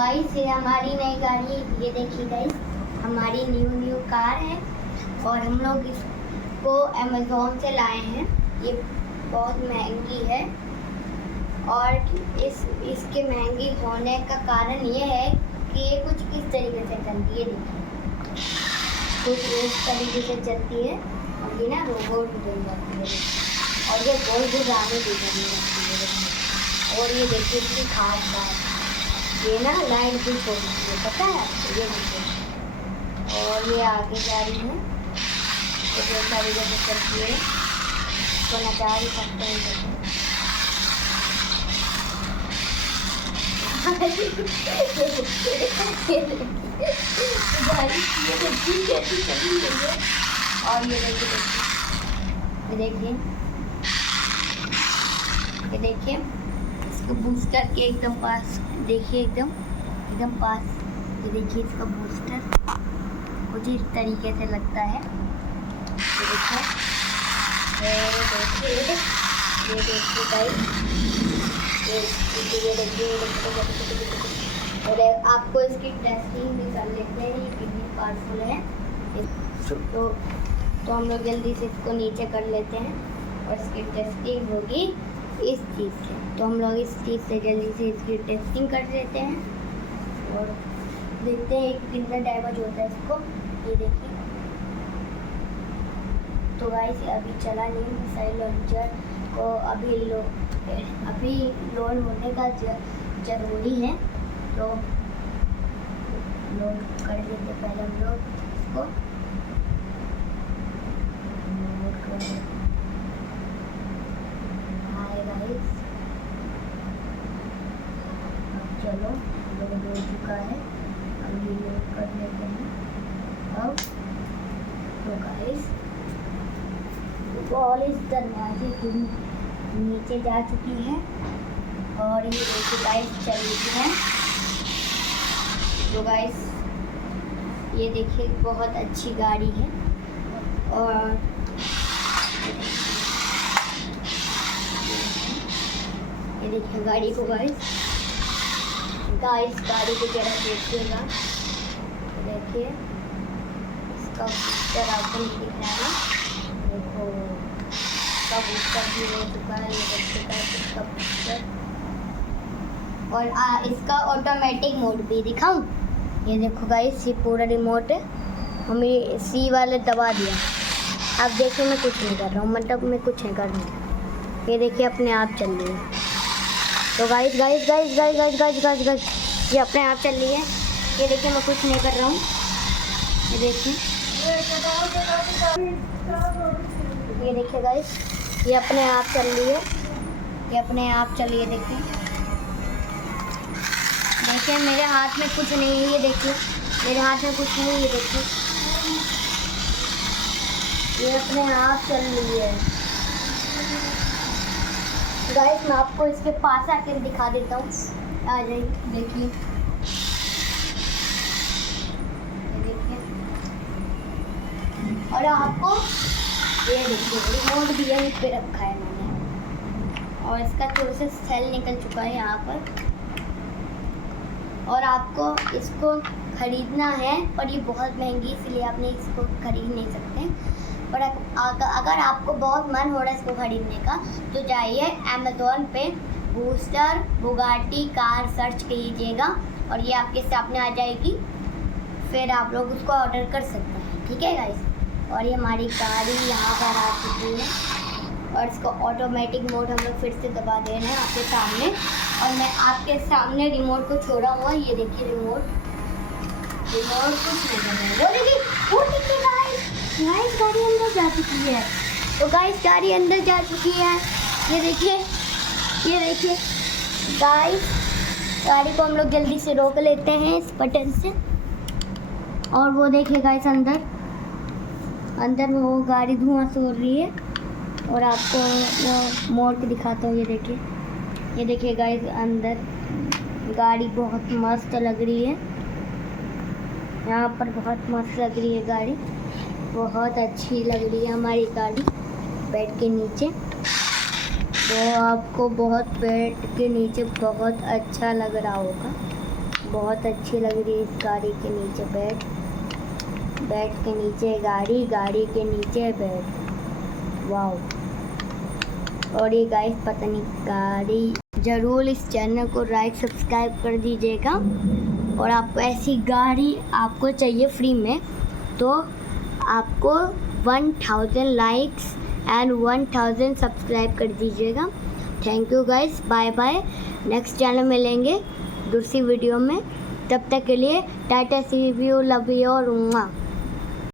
Guys ये हमारी नई गाड़ी, ये देखिए गाइस हमारी न्यू कार है और हम लोग इसको अमेज़ॉन से लाए हैं। ये बहुत महंगी है और इसके महंगी होने का कारण ये है कि ये कुछ इस तरीके से चलती है। देखिए कुछ इस तरीके से चलती है और ये ना रोबोट बन जाती है और ये गोल घुमाने भी करने लगती है। और ये देखिए इसकी खास बात, ये ना लाइट भी छोड़ती है, पता है ये देखिए। और ये आगे जा रही है तो बहुत सारी जगह चलती है, तो नचा ही सकते हैं। और ये देखिए इसको बूस्टर के एकदम पास देखिए, एकदम पास। ये देखिए इसका बूस्टर कुछ इस तरीके से लगता है। ये देखिए और आपको इसकी टेस्टिंग भी कर लेते हैं, ये कितनी पावरफुल है। तो हम लोग जल्दी से इसको नीचे कर लेते हैं और इसकी टेस्टिंग होगी इस चीज़ से। तो हम लोग इस चीज़ से जल्दी से इसकी टेस्टिंग कर लेते हैं और देखते हैं कितना डैमेज होता है इसको। ये देखिए तो गाइस अभी चला नहीं, मिसाइल लॉन्चर को अभी लोड होने का ज़रूरी है, तो लोड कर लेते पहले हम लोग इसको। चलो लोड हो चुका है, अब ये लोड कर लेते हैं। अब तो गाइस बॉल इस दरवाजे के नीचे जा चुकी है और ये देखिए गाइस चल रही है। तो गाइस ये देखिए बहुत अच्छी गाड़ी है और ये देखिए गाड़ी को गाइस गाड़ी को जरा देखिएगा। देखिए इसका बूस्टर आपको नहीं दिख रहा है, देखो इसका बूस्टर भी हो चुका है। ये देख चुका है इसका बूस्टर और इसका ऑटोमेटिक मोड भी दिखाऊं। ये देखो गाइस ये पूरा रिमोट है, हमें सी वाले दबा दिया। अब देखिए मैं कुछ नहीं कर रहा हूँ, मतलब मैं कुछ नहीं कर रहा हूँ। ये देखिए अपने आप चल रही है। तो गाइस ये अपने आप चल रही है। ये देखिए मैं कुछ नहीं कर रहा हूँ, ये देखिए गाइस ये अपने आप चल रही है, ये अपने आप चल रही है। देखिए मेरे हाथ में कुछ नहीं है, ये देखिए मेरे हाथ में कुछ नहीं है। ये देखिए ये अपने आप चल रही है। गाइस मैं आपको इसके पास आकर दिखा देता हूँ, आ जाइए। देखिए और आपको ये देखिए रिमोट भी यहीं पे रखा है मैंने और इसका थोड़ा सा सेल निकल चुका है यहाँ पर। और आपको इसको ख़रीदना है पर ये बहुत महंगी, इसलिए आपने इसको ख़रीद नहीं सकते। पर अगर आपको बहुत मन हो रहा है इसको ख़रीदने का तो जाइए अमेज़ॉन पे बूस्टर बुगाटी कार सर्च कीजिएगा और ये आपके सामने आ जाएगी, फिर आप लोग उसको ऑर्डर कर सकते हैं। ठीक है गाइस। और ये हमारी गाड़ी यहाँ पर आ चुकी है और इसको ऑटोमेटिक मोड हम लोग फिर से दबा दे रहे हैं आपके सामने। और मैं आपके सामने रिमोट को छोड़ा हुआ, ये देखिए रिमोट कुछ नहीं कर रहा है। वो देखिए गाइस गाड़ी अंदर जा चुकी है। तो गाइस गाड़ी अंदर जा चुकी है, ये देखिए गाइस गाड़ी को हम लोग जल्दी से रोक लेते हैं इस बटन से। और वो देखिए गाइस अंदर वो गाड़ी धुआं छोड़ रही है और आपको मोड़ के दिखाता हूँ। ये देखिए गाइस अंदर गाड़ी बहुत मस्त लग रही है, यहाँ पर बहुत मस्त लग रही है गाड़ी, बहुत अच्छी लग रही है हमारी गाड़ी बेड के नीचे। तो आपको बहुत बेड के नीचे बहुत अच्छा लग रहा होगा, बहुत अच्छी लग रही है इस गाड़ी के नीचे बेड, बेड के नीचे गाड़ी, गाड़ी के नीचे बेड। वाओ। और ये गाइस पता नहीं गाड़ी, ज़रूर इस चैनल को लाइक सब्सक्राइब कर दीजिएगा। और आपको ऐसी गाड़ी आपको चाहिए फ्री में तो आपको 1000 लाइक्स एंड 1000 सब्सक्राइब कर दीजिएगा। Thank you guys, bye bye. Next channel मिलेंगे दूसरी वीडियो में, तब तक के लिए tata see you, love you और